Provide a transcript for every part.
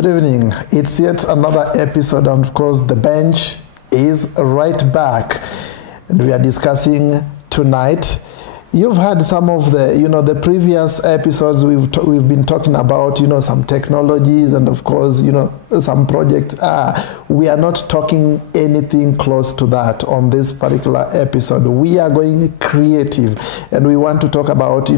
Good evening. It's yet another episode, and of course, The Bench is right back. And we are discussing tonight. You've had some of the, the previous episodes we've been talking about, some technologies and of course, some projects. We are not talking anything close to that on this particular episode. We are going creative, and we want to talk about,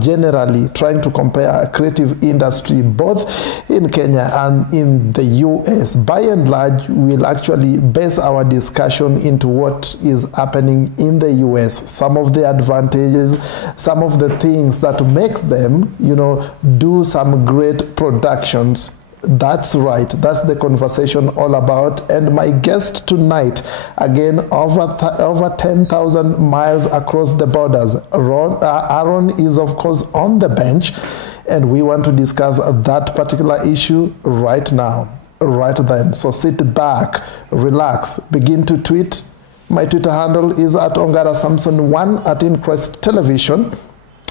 generally trying to compare creative industry both in Kenya and in the US. By and large, we'll actually base our discussion into what is happening in the US. Some of the advantages, some of the things that makes them, do some great productions. That's right. That's the conversation all about. And my guest tonight, again, over 10,000 miles across the borders, Aaron is, of course, on the bench. And we want to discuss that particular issue right now, right then. So sit back, relax, begin to tweet. My Twitter handle is at Ongara Samson 1 at Inquest Television.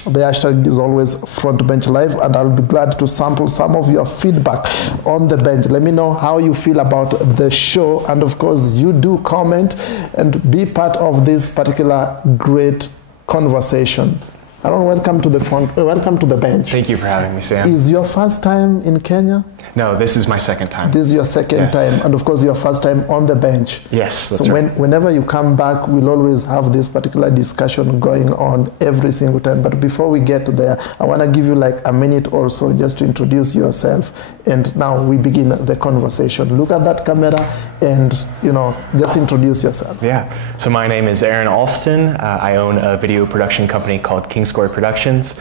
The hashtag is always Front Bench Live, and I'll be glad to sample some of your feedback on the bench. Let me know how you feel about the show, and of course, you do comment and be part of this particular great conversation. Aaron, welcome to the bench. Thank you for having me, Sam. Is your first time in Kenya? No, this is my second time. This is your second time, and of course your first time on the bench. Yes, that's so right. Whenever you come back, we'll always have this particular discussion going on every single time. But before we get there, I want to give you like a minute or so just to introduce yourself. And now we begin the conversation. Look at that camera and, just introduce yourself. Yeah, so my name is Aaron Alston. I own a video production company called King Square Productions.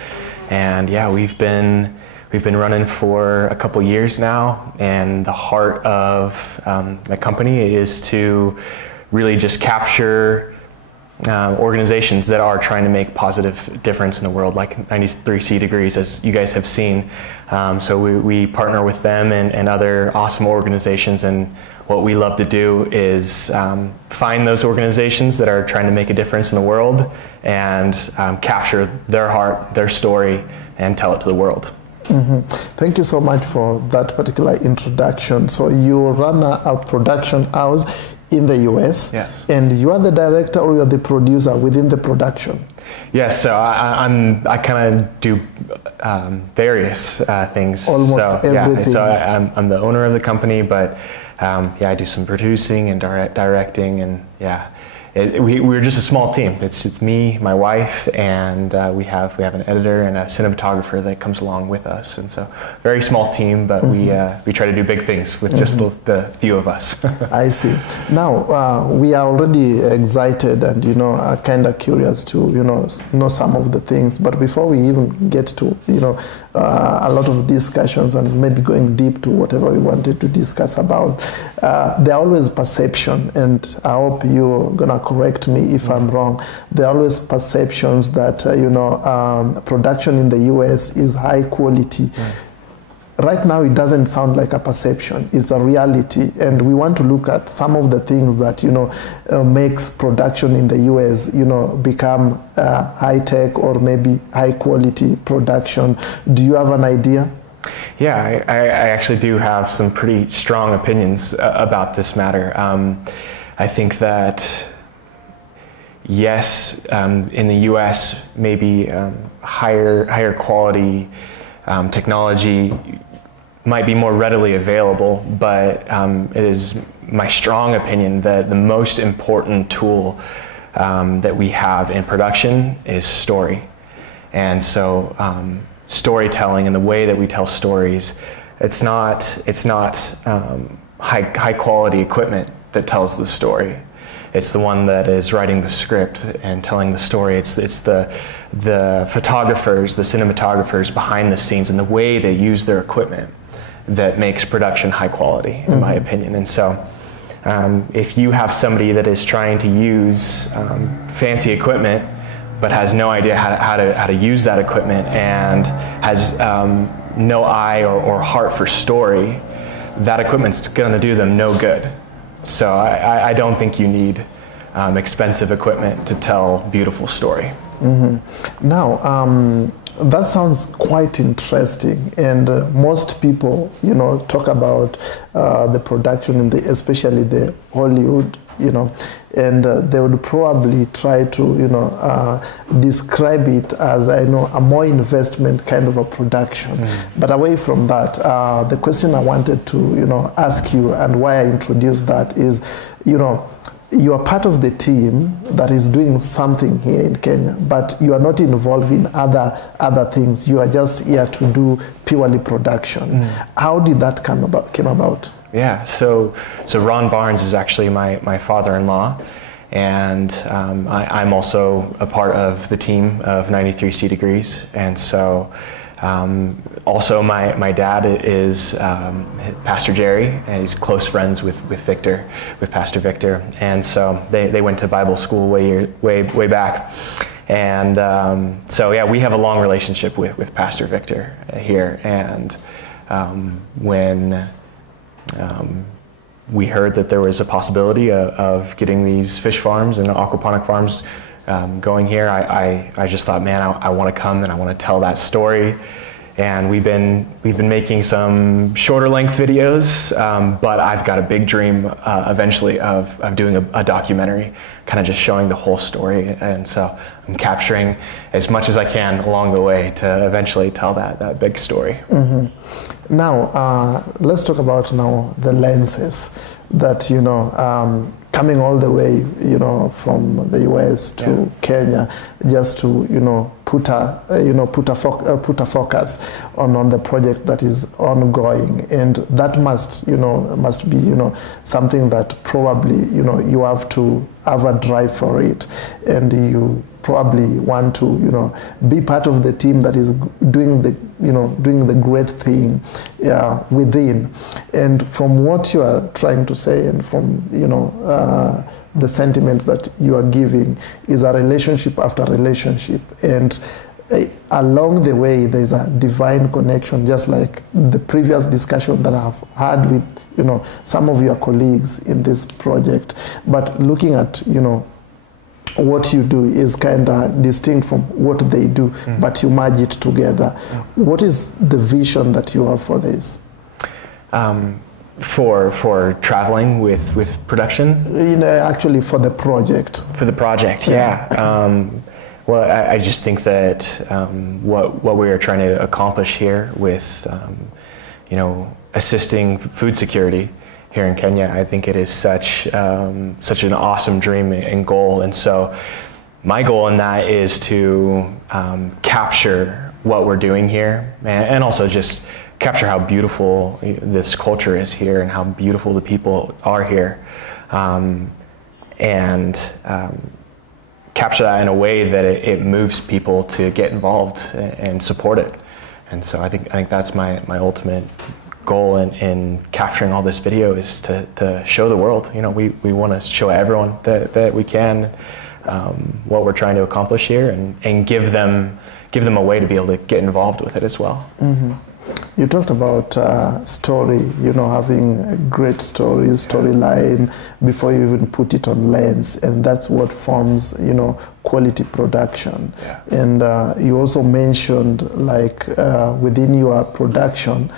And we've been running for a couple years now, and the heart of the company is to really just capture organizations that are trying to make positive difference in the world, like 93C Degrees, as you guys have seen. So we partner with them and other awesome organizations, and what we love to do is find those organizations that are trying to make a difference in the world and capture their heart, their story, and tell it to the world. Mm-hmm. Thank you so much for that particular introduction. So you run a production house in the US. Yes. And you are the director or you're the producer within the production? Yes, so I kind of do various things. Almost everything. Yeah, so I'm the owner of the company, but I do some producing and directing, and we're just a small team. It's me, my wife, and we have an editor and a cinematographer that comes along with us. And so, very small team, but we try to do big things with just the few of us. I see. Now we are already excited and are kind of curious to know some of the things. But before we even get to a lot of discussions and maybe going deep to whatever we wanted to discuss about, there are always perception, and I hope you're gonna correct me if I'm wrong. There are always perceptions that production in the US is high quality. Right now it doesn't sound like a perception, it's a reality, and we want to look at some of the things that makes production in the US become high tech or maybe high quality production. Do you have an idea? Yeah, I actually do have some pretty strong opinions about this matter. I think that yes, in the US, maybe higher quality technology might be more readily available, but it is my strong opinion that the most important tool that we have in production is story. And so storytelling and the way that we tell stories, it's not high quality equipment that tells the story. It's the one that is writing the script and telling the story. It's the photographers, the cinematographers behind the scenes, and the way they use their equipment that makes production high quality, in my opinion. And so if you have somebody that is trying to use fancy equipment but has no idea how to use that equipment and has no eye or heart for story, that equipment's going to do them no good. So I don't think you need expensive equipment to tell beautiful story. Mm-hmm. Now, That sounds quite interesting, and most people, talk about the production in especially the Hollywood, and they would probably try to, describe it as, a more investment kind of a production. But away from that, the question I wanted to, ask you, and why I introduced that is, you are part of the team that is doing something here in Kenya, but you are not involved in other things. You are just here to do purely production. How did that came about? Yeah, so Ron Barnes is actually my father-in-law, and I'm also a part of the team of 93C Degrees, and so also my dad is Pastor Jerry, and he's close friends with Pastor Victor, and so they went to Bible school way back, and so yeah, we have a long relationship with Pastor Victor here, and when we heard that there was a possibility of getting these fish farms and aquaponic farms going here, I just thought, man, I want to come and I want to tell that story. And we've been making some shorter length videos, but I've got a big dream eventually of doing a documentary, kind of just showing the whole story. And so I'm capturing as much as I can along the way to eventually tell that big story. Now, let's talk about now the lenses that, coming all the way, from the US to Kenya, just to, put a focus on the project that is ongoing, and that must be something that probably you have to have a drive for it, and you probably want to be part of the team that is doing the great thing within. And from what you are trying to say, and from the sentiments that you are giving, is a relationship after relationship, and along the way there's a divine connection, just like the previous discussion that I've had with some of your colleagues in this project. But looking at what you do is kind of distinct from what they do, but you merge it together. What is the vision that you have for this? For traveling with production? Actually for the project. For the project, yeah. Well, I just think that what we are trying to accomplish here with, assisting food security here in Kenya, I think it is such an awesome dream and goal. And so my goal in that is to capture what we're doing here, and also just capture how beautiful this culture is here and how beautiful the people are here, and capture that in a way that it moves people to get involved and support it. And so I think that's my ultimate goal in capturing all this video, is to show the world. We want to show everyone that we can what we're trying to accomplish here, and give them a way to be able to get involved with it as well. You talked about story, having a great storyline before you even put it on lens, and that's what forms, quality production. And you also mentioned, like, within your production,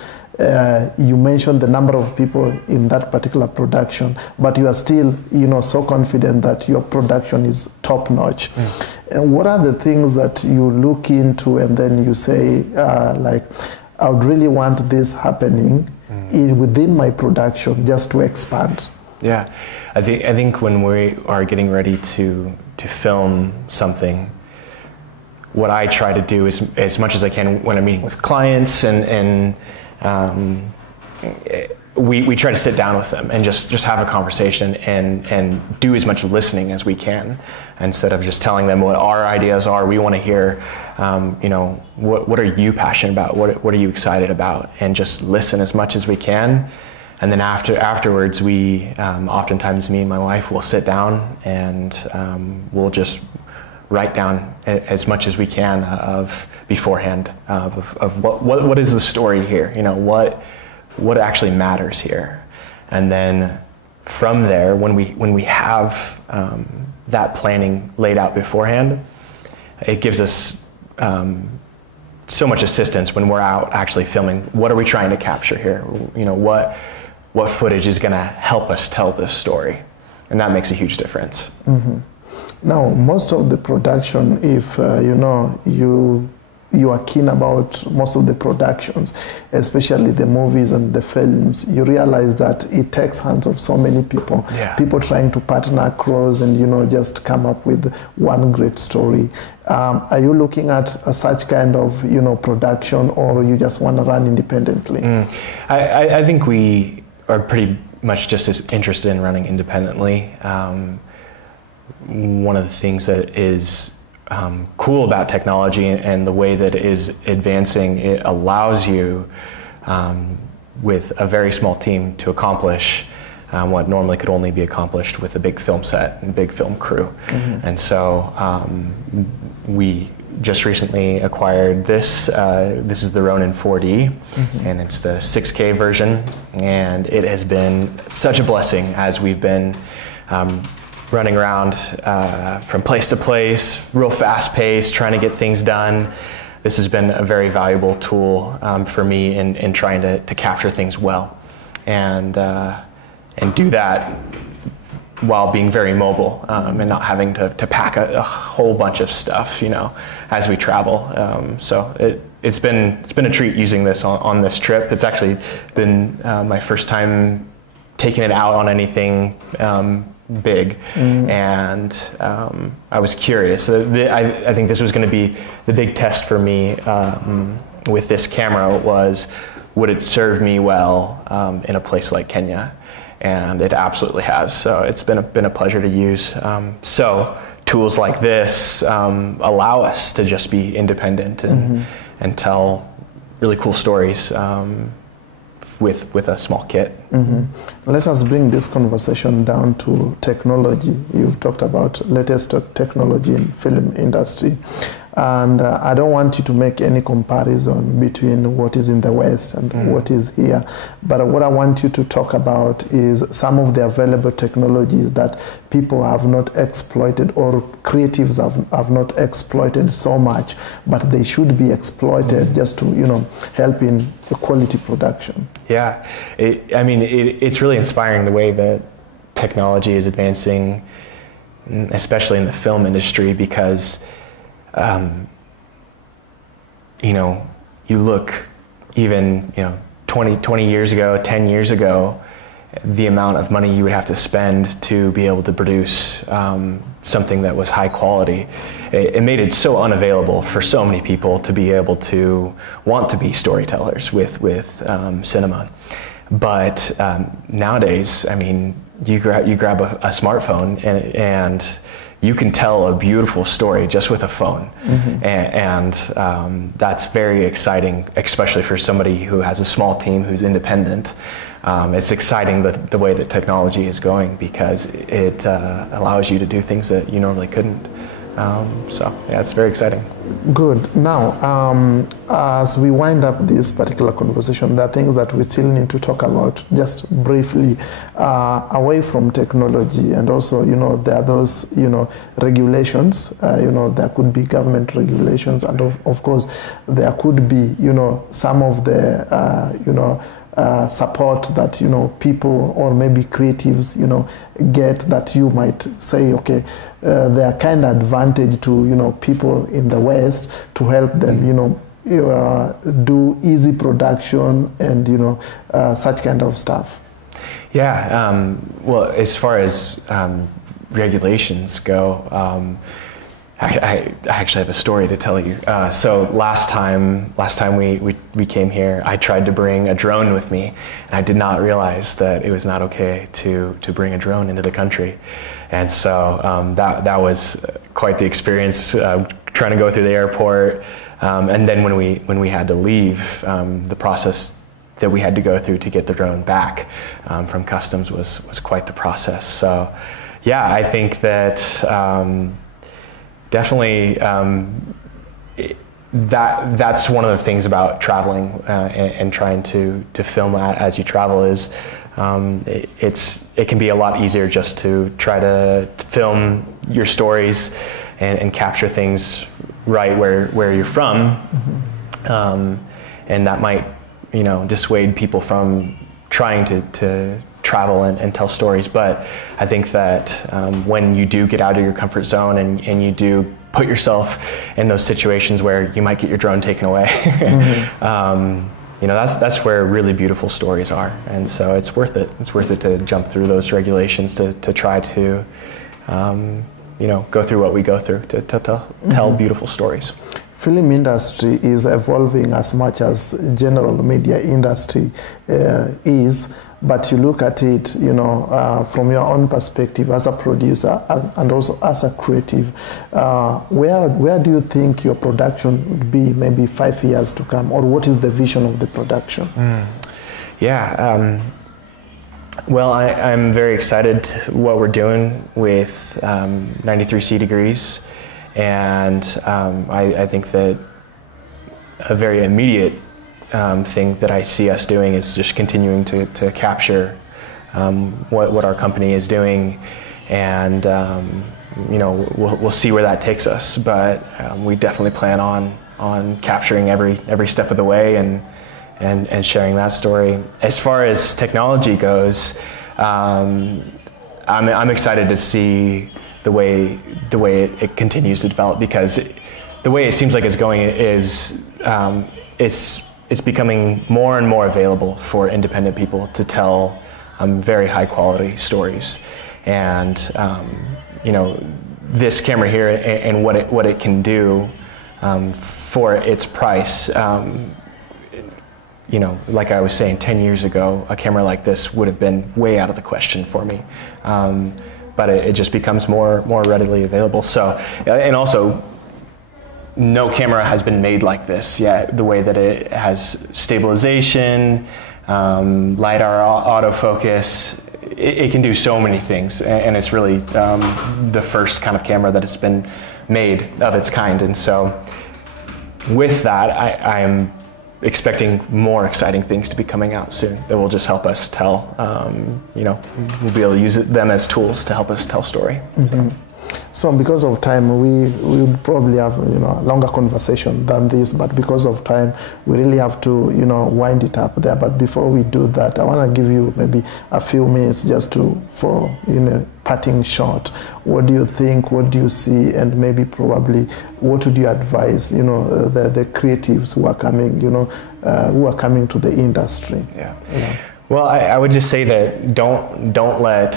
you mentioned the number of people in that particular production, but you are still, so confident that your production is top notch. And what are the things that you look into and then you say, like, I would really want this happening within my production, just to expand? Yeah, I think when we are getting ready to film something, what I try to do is, as much as I can when I'm meeting with clients, and we try to sit down with them and just have a conversation and do as much listening as we can, instead of just telling them what our ideas are. We want to hear, what are you passionate about? What are you excited about? And just listen as much as we can. And then afterwards, we oftentimes, me and my wife, will sit down and we'll just write down as much as we can of beforehand of what is the story here, what actually matters here. And then from there, when we have that planning laid out beforehand, it gives us so much assistance when we're out actually filming. What are we trying to capture here? You know, what footage is going to help us tell this story? And that makes a huge difference. Mm-hmm. Now, most of the production, if you are keen about most of the productions, especially the movies and the films, you realize that it takes hands of so many people. Yeah. People trying to partner across and, you know, just come up with one great story. Are you looking at such kind of, you know, production, or you just want to run independently? I think we are pretty much just as interested in running independently. One of the things that is cool about technology and the way that it is advancing, it allows you with a very small team to accomplish what normally could only be accomplished with a big film set and big film crew. Mm-hmm. And so we just recently acquired this. This is the Ronin 4D, mm-hmm. and it's the 6K version, and it has been such a blessing as we've been running around from place to place, real fast paced, trying to get things done. This has been a very valuable tool for me in trying to capture things well, and do that while being very mobile and not having to pack a whole bunch of stuff, you know, as we travel. So it's been a treat using this on this trip. It's actually been my first time taking it out on anything big, and I was curious. I think this was going to be the big test for me with this camera, was would it serve me well in a place like Kenya, and it absolutely has. So it's been a pleasure to use. So tools like this allow us to just be independent and tell really cool stories with a small kit. Mm-hmm. Let us bring this conversation down to technology. You've talked about latest technology in film industry, and I don't want you to make any comparison between what is in the West and what is here, but what I want you to talk about is some of the available technologies that people have not exploited, or creatives have not exploited so much, but they should be exploited just to, you know, help in quality production. Yeah, it's really inspiring the way that technology is advancing, especially in the film industry, because you know, you look even, you know, 20 years ago, 10 years ago, the amount of money you would have to spend to be able to produce something that was high quality. It made it so unavailable for so many people to be able to want to be storytellers with cinema. But nowadays, I mean, you grab a smartphone and you can tell a beautiful story just with a phone. And that's very exciting, especially for somebody who has a small team, who's independent. It's exciting the way that technology is going, because it allows you to do things that you normally couldn't. So yeah, it's very exciting. Good. Now, as we wind up this particular conversation, there are things that we still need to talk about just briefly, away from technology, and also, you know, there are those, you know, regulations. You know, there could be government regulations, and of course, there could be, you know, some of the, you know, support that, you know, people or maybe creatives, you know, get, that you might say, okay, they are kind of advantage to, you know, people in the West to help them, you know, do easy production and, you know, such kind of stuff. Yeah, well, as far as regulations go, I actually have a story to tell you. So last time we came here, I tried to bring a drone with me, and I did not realize that it was not okay to bring a drone into the country. And so that was quite the experience, trying to go through the airport, and then when we had to leave, the process that we had to go through to get the drone back from customs was quite the process. So yeah, I think that definitely that's one of the things about traveling and trying to film as you travel, is it can be a lot easier just to try to film your stories and capture things right where you're from. and that might, dissuade people from trying to travel and tell stories. But I think that when you do get out of your comfort zone and you do put yourself in those situations where you might get your drone taken away, that's where really beautiful stories are. And so it's worth it. It's worth it to jump through those regulations to try to, go through what we go through to tell beautiful stories. Film industry is evolving as much as general media industry is, but you look at it, from your own perspective as a producer and also as a creative, where do you think your production would be maybe 5 years to come, or what is the vision of the production? Well, I'm very excited what we're doing with 93C Degrees. And I think that a very immediate thing that I see us doing is just continuing to capture what our company is doing, and we'll see where that takes us. But we definitely plan on capturing every step of the way and sharing that story. As far as technology goes, I'm excited to see the way it continues to develop, because the way it seems like it's going is it's becoming more and more available for independent people to tell very high quality stories. And this camera here and what it can do for its price, like I was saying, 10 years ago, a camera like this would have been way out of the question for me. But it just becomes more readily available. So, and also, no camera has been made like this yet. The way that it has stabilization, LiDAR autofocus, it can do so many things, and it's really the first kind of camera that has been made of its kind. And so, with that, I'm expecting more exciting things to be coming out soon that will just help us tell, we'll be able to use them as tools to help us tell story. Mm-hmm. So because of time, we would probably have a longer conversation than this, but because of time, we really have to wind it up there. But before we do that, I want to give you maybe a few minutes just for parting shot. What do you think? What do you see? And maybe probably what would you advise the creatives who are coming to the industry? Yeah. Well, I would just say that don't let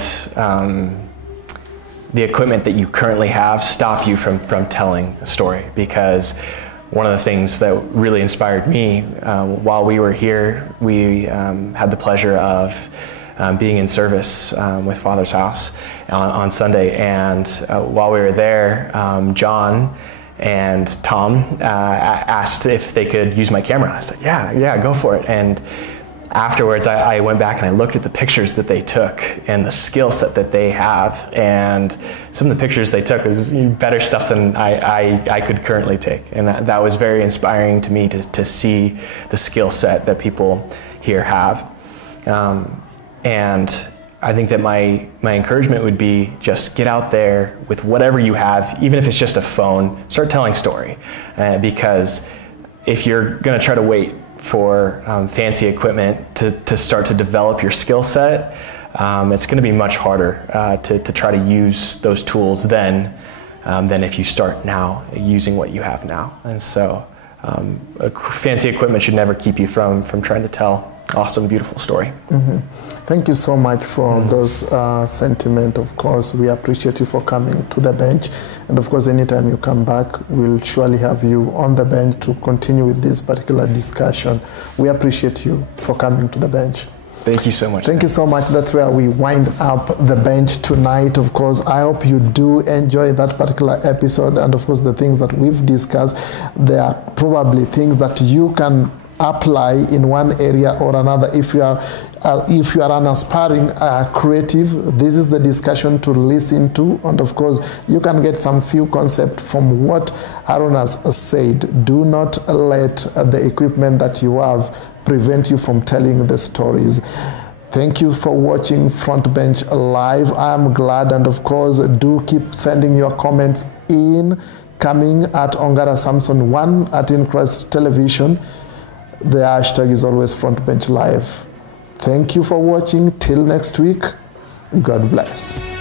the equipment that you currently have stop you from telling a story, because one of the things that really inspired me while we were here, we had the pleasure of being in service with Father's House on Sunday, and while we were there, John and Tom asked if they could use my camera. I said, yeah, go for it. And afterwards, I went back and I looked at the pictures that they took and the skill set that they have, and some of the pictures they took was better stuff than I could currently take, and that was very inspiring to me to see the skill set that people here have. And I think that my encouragement would be just get out there with whatever you have, even if it's just a phone, start telling story, because if you're going to try to wait for fancy equipment to start to develop your skill set, it's going to be much harder to try to use those tools than if you start now using what you have now. And so fancy equipment should never keep you from trying to tell awesome, beautiful story. Mm-hmm. Thank you so much for those sentiment. Of course, we appreciate you for coming to the bench. And of course, anytime you come back, we'll surely have you on the bench to continue with this particular discussion. We appreciate you for coming to the bench. Thank you so much. Thank you so much. That's where we wind up the bench tonight. Of course, I hope you do enjoy that particular episode. And of course, the things that we've discussed, there are probably things that you can apply in one area or another. If you are an aspiring creative, this is the discussion to listen to. And of course, you can get some few concepts from what Aaron has said. Do not let the equipment that you have prevent you from telling the stories. Thank you for watching Front Bench Live. I'm glad, and of course, do keep sending your comments in coming at Ongara Samson 1 at In Christ Television. The hashtag is always Frontbench Live. Thank you for watching. Till next week, God bless.